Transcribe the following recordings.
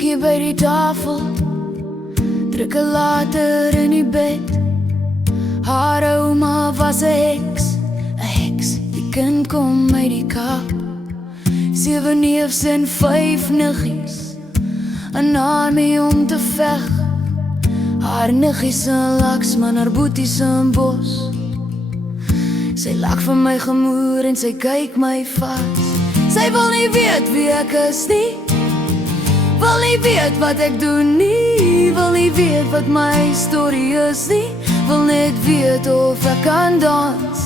hier by die tafel, druk 'n later in die bed. Haar ouma was 'n heks, die kind kom uit die Kaap. 7 neefs en 5 niggies, 'n army om te veg. Haar niggies in Laksman, haar boeties in Bos. Sy lag vir my gemoer en sy kyk my vas. Sy wil nie weet wie ek is nie, wil nie weet wat ek doen nie, wil nie weet wat my storie is nie, wil net weet of ek kan dans.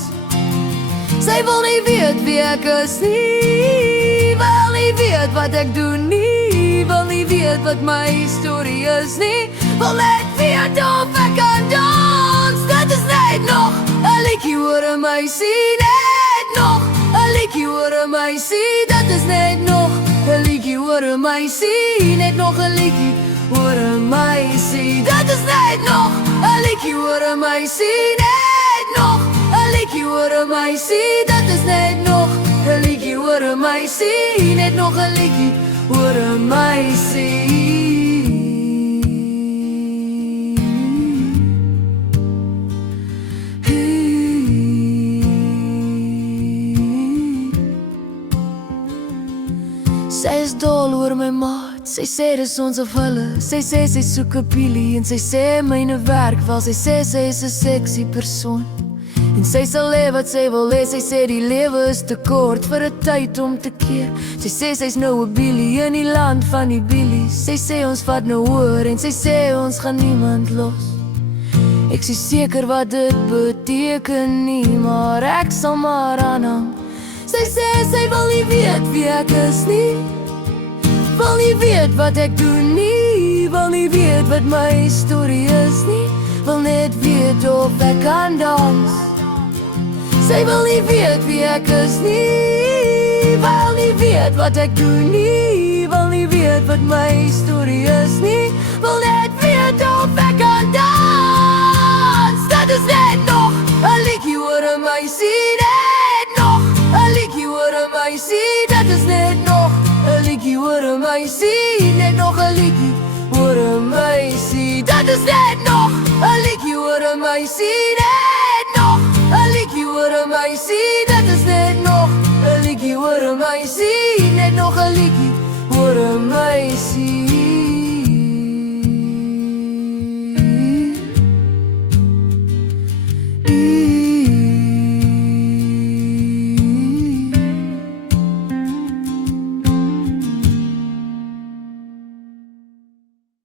Sy wil nie weet wie ek is nie, wil nie weet wat ek doen nie, wil nie weet wat my storie is nie, wil net weet of ek kan dans. Dit is net nog 'n liedjie oor 'n meisie, net nog 'n liedjie oor 'n meisie. Dit is net nog 'n liedjie oor 'n meisie, net nog 'n liedjie oor 'n meisie. Dit is net nog 'n liedjie oor 'n meisie, net nog 'n liedjie oor 'n meisie. Dit is net nog 'n liedjie oor 'n meisie, net nog 'n liedjie oor 'n meisie. Sy is dol oor my maat, sy sê dis ons of hulle. Sy sê sy soek 'n pielie en sy sê myne werk wel. Sy sê sy is 'n sexy persoon en sy sal hê wat sy wil hê. Sy sê die lewe is te kort vir 'n tyd om te keer. Sy sê sy's nou 'n billie in die land van die billies. Sy sê ons vat nou oor en sy sê ons gaan niemand los. Ek sê seker wat dit beteken nie, maar ek sal maar aanhang. Sy sê sy wil nie weet wie ek is nie, wil nie weet wat ek doen nie, wil nie weet wat my storie is nie, wil net weet of ek kan dans. Sy wil nie weet wie ek is nie, wil nie weet wat ek doen nie, wil nie weet wat my storie is nie, wil net weet of ek kan dans. Dit is net nog 'n liedjie oor 'n meisie, net nog 'n liedjie oor 'n meisie. Dit is net nog 'n liedjie oor 'n meisie, net nog 'n liedjie oor 'n meisie. Dit is net nog 'n liedjie oor 'n meisie, net nog 'n liedjie oor 'n meisie. Dit is net nog 'n liedjie oor 'n meisie, net nog 'n liedjie oor 'n meisie.